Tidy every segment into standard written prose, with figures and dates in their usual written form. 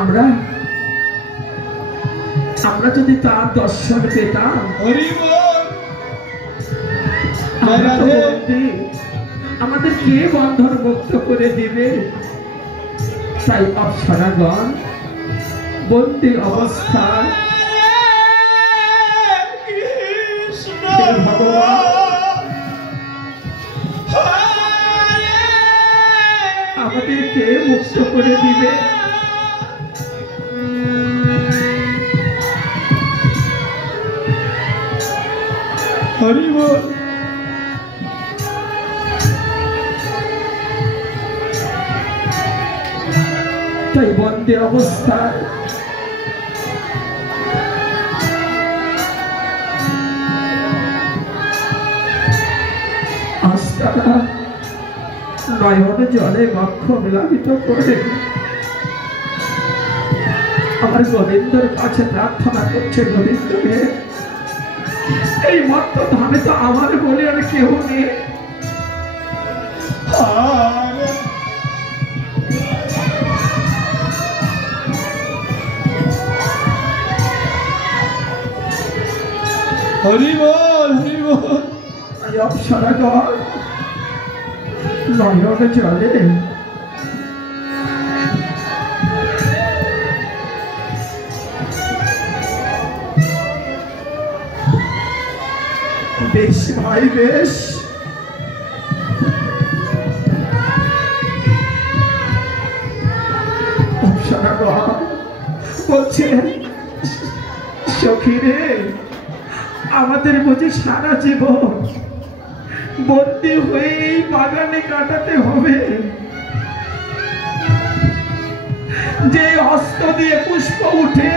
আমরা আমরা যদি তার দর্শন পেতাম আমাদের কে বন্ধন মুক্ত করে দিবে। তাই অপ্সরাগণ বন্দী অবস্থায় ভগবান আমাদের কে মুক্ত করে দিবে। হরি বল। তাই বন্দী অবস্থায় আস্তারা নয়ন জলে বক্ষ মিলাপিত করে আমার গোবিন্দর কাছে প্রার্থনা করছে, গোবিন্দকে এই মত্ত ধামে তো আমার বলে আর কেউ নেই। হরি বল হরি বল। অপ্সরাগণ নয়ন জলে বেশ ভাই বেশ। অপ্সরাগণ বলছেন, সখী রে আমাদের বুঝি সারা জীবন বন্দী হয়ে এই বাগানে কাটাতে হবে। যে হস্ত দিয়ে পুষ্প উঠে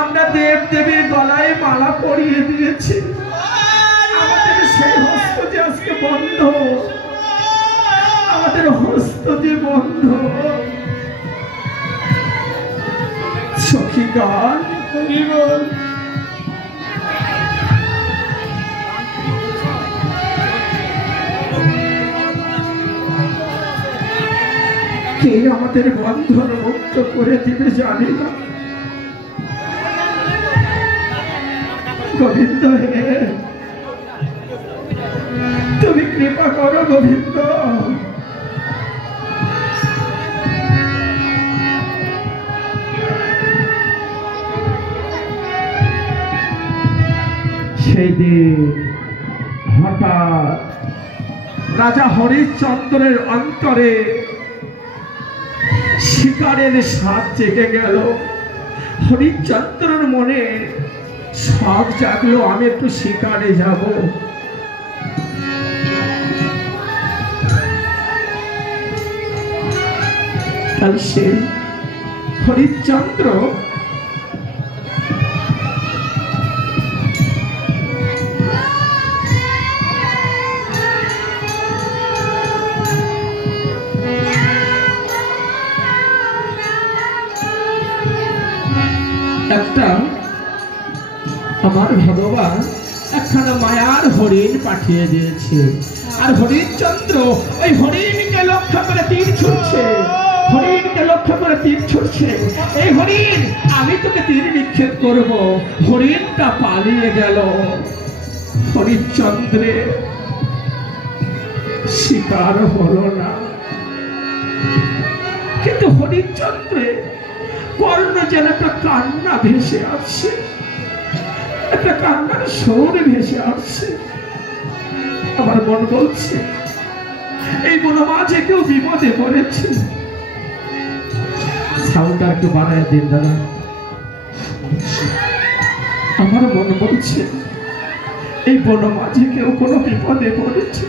আমরা দেব দেবীর গলায় মালা পরিয়ে দিয়েছি, আমাদের সেই হস্ত যে আজকে বন্ধ, আমাদের হস্ত যে বন্ধ। সখী গান কে আমাদের বন্ধন মুক্ত করে দিবে জানি না। গোবিন্দ হে তুমি কৃপা করো গোবিন্দ। সেই দিন হঠাৎ রাজা হরিশ্চন্দ্রের অন্তরে শিকারের স্বাদ জেগে গেল। হরিশ্চন্দ্রের মনে শখ জাগলো, আমি একটু শিকারে যাব। তাই সে হরিশ্চন্দ্র একটা আমার ভগবান একখানা মায়ার হরিণ পাঠিয়ে দিয়েছে, আর হরিশ্চন্দ্র ওই হরিণকে লক্ষ্য করে তীর ছুটছে, হরিণকে লক্ষ্য করে তীর ছুটছে। এই হরিণ আমি তোকে তীর নিক্ষেপ করব। হরিণটা পালিয়ে গেল। হরিশ্চন্দ্রের শিকার হলো না, কিন্তু হরিশ্চন্দ্রের কর্ণ যেন একটা কান্না ভেসে আসছে, একটা কান্নার সুর ভেসে আসছে। আমার মন বলছে এই বনমাঝে কেউ বিপদে পড়েছে। সাউন্ড একটু বাড়ায় দিন দাদা। আমার মন বলছে এই বনমাঝে কেউ কোনো বিপদে পড়েছে।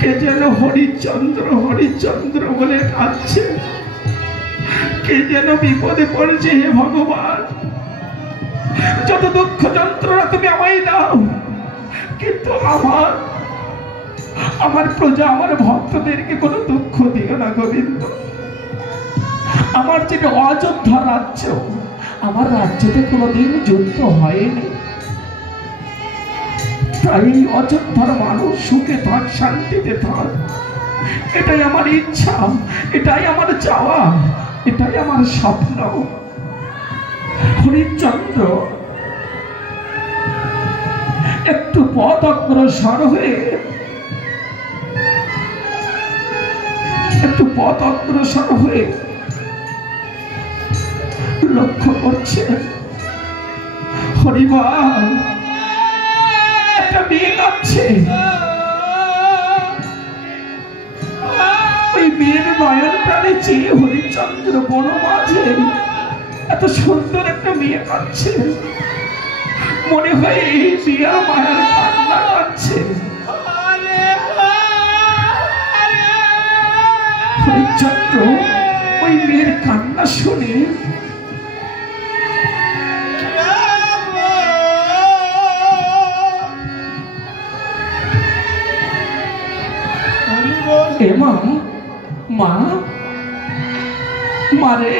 কে যেন হরিশ্চন্দ্র হরিশ্চন্দ্র বলে কাঁদছে, কে যেন বিপদে পড়েছে। হে ভগবান, যত দুঃখ যন্ত্রণা তুমি আমায় দাও, কিন্তু আমার প্রজা আমার ভক্তদেরকে কোনো দুঃখ দিও না গোবিন্দ। আমার যেটা অযোধ্যা রাজ্য, আমার রাজ্যতে কোনোদিন যুদ্ধ হয়নি, তাই অযোধ্যার মানুষ সুখে থাক, শান্তিতে থাক, এটাই আমার ইচ্ছা, এটাই আমার চাওয়া। এটাই আমার স্বপ্ন। হরিশ্চন্দ্র একটু পথ অগ্রসর হয়ে লক্ষ্য করছে হরিবল একটা মেয়ে কাঁদছে। ওই মেয়ের নয়ন প্রাণে চেয়ে হরিশ্চন্দ্র বড় মাঝে এত সুন্দর একটা মেয়ে কাঁদছে, মনে হয় এই মেয়ে মায়ের কান্না কাঁদছে। হরিশ্চন্দ্র ওই মেয়ের কান্না শুনে মারে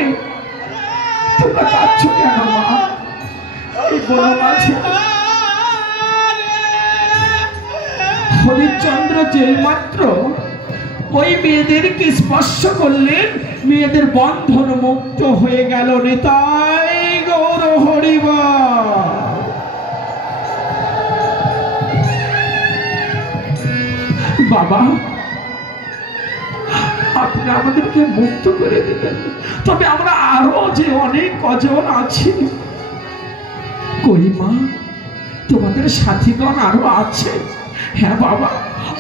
তোমরা কাঁদছ কেন মা? এই বড় মাঝে হরিশ্চন্দ্র যেই মাত্র ওই মেয়েদেরকে স্পর্শ করলেন, মেয়েদের বন্ধন মুক্ত হয়ে গেল। নিতাই গৌর হরিবল। বাবা আপনি আমাদেরকে মুক্ত করে দিলেন, তবে আমরা আরো যে অনেক কজন আছি। কই মা তোমাদের সাথীগণ আরো আছে? হ্যাঁ বাবা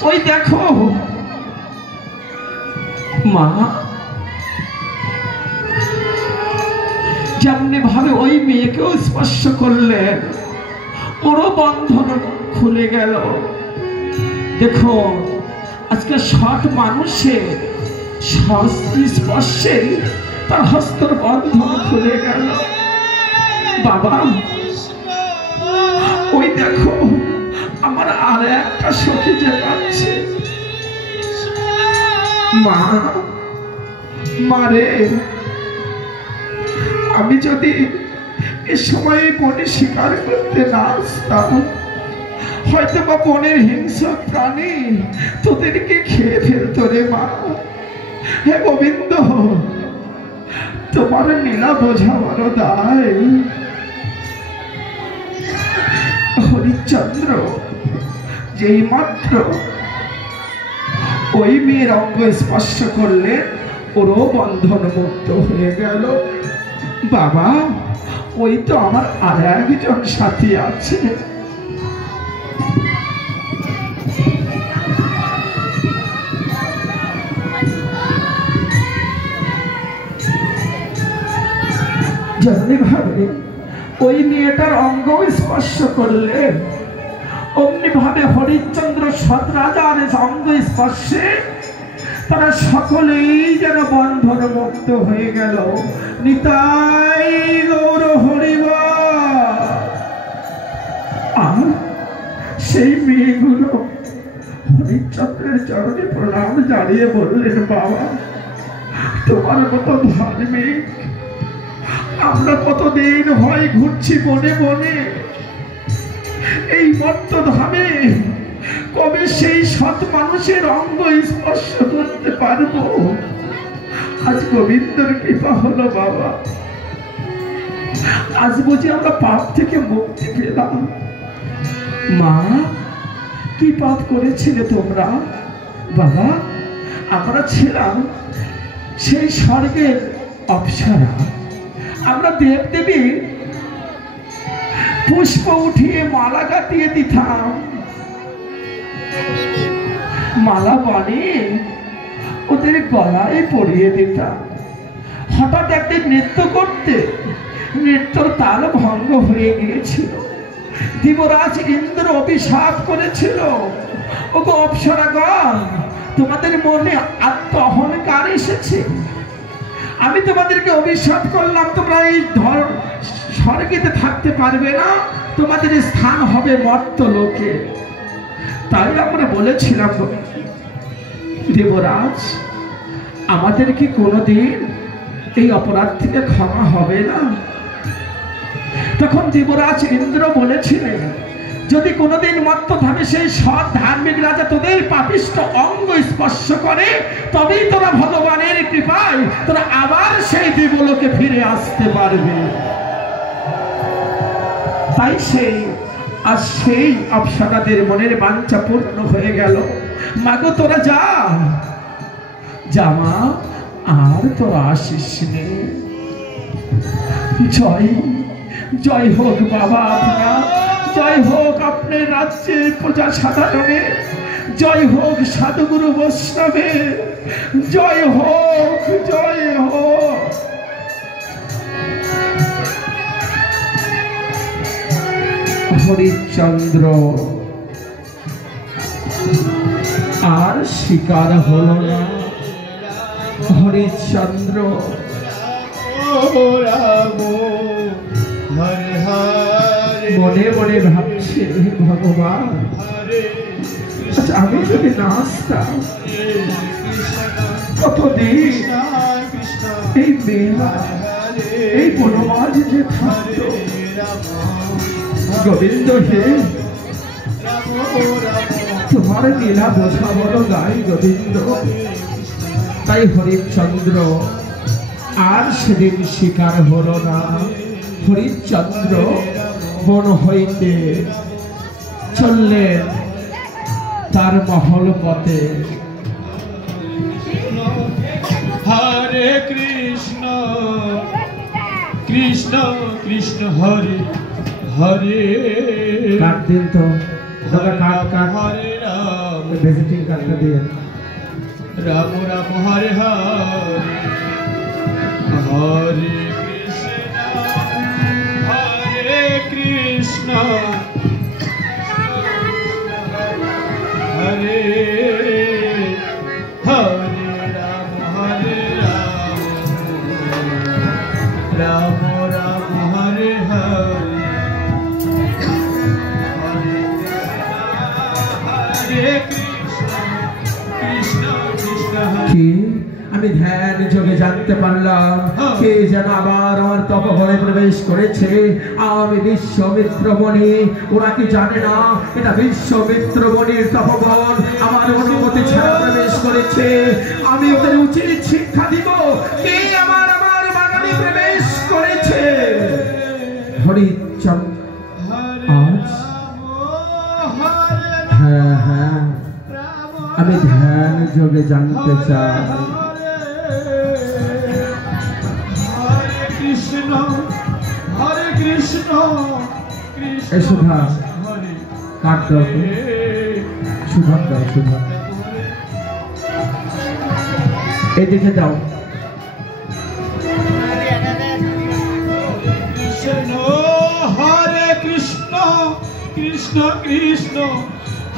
ওই দেখো মা, যেমনি ভাবে ওই মেয়েকেও স্পর্শ করলেন ওরও বন্ধন খুলে গেল। দেখো আজকে সৎ মানুষের স্পর্শে তার হস্তর বন্ধন খুলে গেল। বাবা ওই দেখো আমার আর একটা সখী যে কাঁদছে। মারে আমি যদি এ সময় বনে শিকার করতে না আসতাম, হয়তো বা বনের হিংস্র প্রাণী তোদেরকে খেয়ে ফেলতো রে মা। হে গোবিন্দ তোমার লীলা বোঝা বড় দায়। হরিশ্চন্দ্র যেই মাত্র ওই মেয়ের অঙ্গ স্পর্শ করলে ওরও বন্ধন মুক্ত হয়ে গেল। বাবা ওই তো আমার আর একজন সাথী আছে। যেমনি ভাবে ওই মেয়েটার অঙ্গ স্পর্শ করলেন, অমনি ভাবে হরিশ্চন্দ্র সৎ রাজার অঙ্গ স্পর্শে তারা সকলেই যেন বন্ধন মুক্ত হয়ে গেল। নিতাই গৌর হরিবল। আর সেই মেয়েগুলো হরিশ্চন্দ্রের চরণে প্রণাম জানিয়ে বললেন, বাবা তোমার মতো ধার্মিক আমরা কতদিন হয় ঘুরছি বনে বনে, এই মর্তধামে কবে সেই সৎ মানুষের অঙ্গ স্পর্শ করতে পারবো? আজ গোবিন্দর কৃপা হলো বাবা, আজ বুঝি আমরা পাপ থেকে মুক্তি পেলাম। মা কি পাপ করেছিলে তোমরা? বাবা আমরা ছিলাম সেই স্বর্গের অপ্সরা, আমরা দেবদেবী পুষ্প উঠিয়ে মালা কাটিয়ে দিতাম, মালা বানিয়ে ওদের গলায় পরিয়ে দিতাম। হঠাৎ একদিন নৃত্য করতে নৃত্যর তাল ভঙ্গ হয়ে গিয়েছিল। দেবরাজ ইন্দ্র অভিশাপ করেছিল, ওগো অপ্সরাগণ তোমাদের মনে আত্ম অহংকার এসেছে, আমি তোমাদেরকে অভিশাপ করলাম তোমরা এই স্বর্গেতে থাকতে পারবে না, তোমাদের স্থান হবে মর্ত লোকে। তাই আমরা বলেছিলাম দেবরাজ আমাদের কি কোনোদিন এই অপরাধ থেকে ক্ষমা হবে না? তখন দেবরাজ ইন্দ্র বলেছিলেন, যদি কোনোদিন মর্তধামে সেই সৎ ধার্মিক রাজা তোদের পাপিষ্ঠ অঙ্গ স্পর্শ করে তবেই তোরা ভগবানের কৃপায় হয় তোরা আবার সেই দেবলোকে ফিরে আসতে পারবে। তাই সেই অপ্সরাদের মনের বাঞ্ছা পূর্ণ হয়ে গেল। মাগো তোরা যা মা, আর তোরা আসিস নে। জয় জয় হোক বাবা আপনার, জয় হোক আপনার রাজ্যের প্রজা সাধারণের, জয় হোক সাধুগুরু বৈষ্ণবের, জয় হোক জয় হোক। হরিশ্চন্দ্র আর শিকার হল না। হরিশ্চন্দ্র মনে মনে ভাবছে, ভগবান আচ্ছা আমি যদি না আসতাম কতদিন এই মেলা এই বনমাঝ যে থাকত। গোবিন্দ হে তোমার লীলা বোঝা বড় গাই গোবিন্দ। তাই হরিশ্চন্দ্র আর সেদিন শিকার হল না। হরিশ্চন্দ্র বন হইতে চললেন তার মহল পথে। হরে কৃষ্ণ কৃষ্ণ কৃষ্ণ হরে হরে। কাট দিন তো কাট হরে রাম ভিজিটিং কার্ডটা দিয়ে। রাম রাম হরে হরে হরে কৃষ্ণ হরে হরে রাম রাম রাম হরে হরে হরে কৃষ্ণ কৃষ্ণ কৃষ্ণ কি আমি ধ্যান যোগে জানতে পারলাম কে যেন আবার আমার তপবনে প্রবেশ করেছে। আমি বিশ্বমিত্রমণি। ওরা কি জানে না এটা বিশ্বমিত্রমণির তপবন? আমার অনুমতি ছাড়া প্রবেশ করেছে। আমি ওদের উচিত শিক্ষা দিব। কে আমার বাগানে প্রবেশ করেছে? হরিশ্চন্দ্র আজ হ্যাঁ আমি ধ্যান যোগে জানতে চাই। কৃষ্ণ হরে কৃষ্ণ কৃষ্ণ সুধা কাট দাও, সুধা দাও, সুধা এদিকে দাও। কৃষ্ণ হরে কৃষ্ণ কৃষ্ণ কৃষ্ণ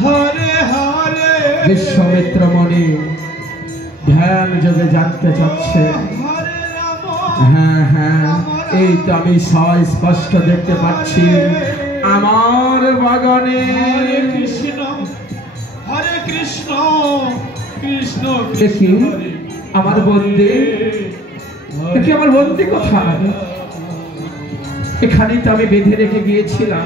হরে হরে। বিশ্বমিত্রমণি ধ্যান যোগে জানতে চাচ্ছে। হ্যাঁ এই তো আমি স্পষ্ট দেখতে পাচ্ছি আমার বাগানে কৃষ্ণ হরে কৃষ্ণ কৃষ্ণ দেখি আমার বন্দি। দেখি আমার বন্দি কোথায়? এখানেই তো আমি বেঁধে রেখে গিয়েছিলাম।